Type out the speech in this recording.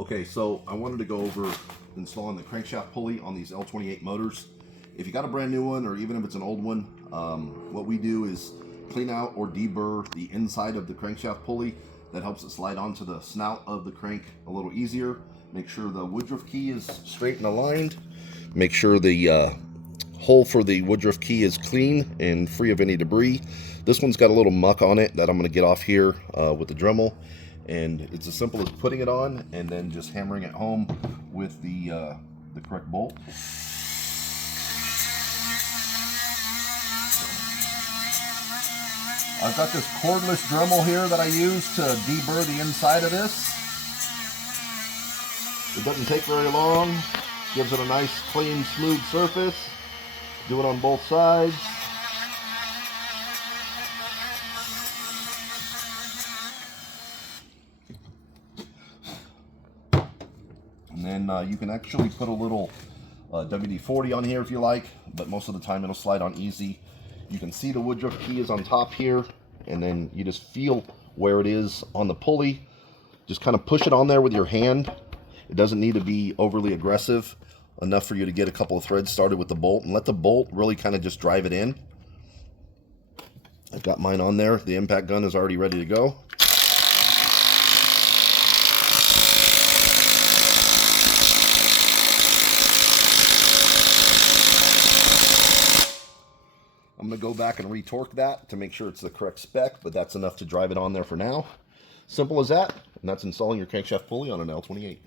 Okay, so I wanted to go over installing the crankshaft pulley on these L28 motors. If you got a brand new one, or even if it's an old one, what we do is clean out or deburr the inside of the crankshaft pulley. That helps it slide onto the snout of the crank a little easier. Make sure the woodruff key is straight and aligned. Make sure the hole for the woodruff key is clean and free of any debris. This one's got a little muck on it that I'm going to get off here with the Dremel. And it's as simple as putting it on and then just hammering it home with the correct bolt. I've got this cordless Dremel here that I use to deburr the inside of this. It doesn't take very long. Gives it a nice, clean, smooth surface. Do it on both sides. And then you can actually put a little WD-40 on here if you like, but most of the time it'll slide on easy. You can see the woodruff key is on top here, and then you just feel where it is on the pulley. Just kind of push it on there with your hand. It doesn't need to be overly aggressive, enough for you to get a couple of threads started with the bolt, and let the bolt really kind of just drive it in. I've got mine on there. The impact gun is already ready to go. I'm going to go back and retorque that to make sure it's the correct spec, but that's enough to drive it on there for now. Simple as that, and that's installing your crankshaft pulley on an L28.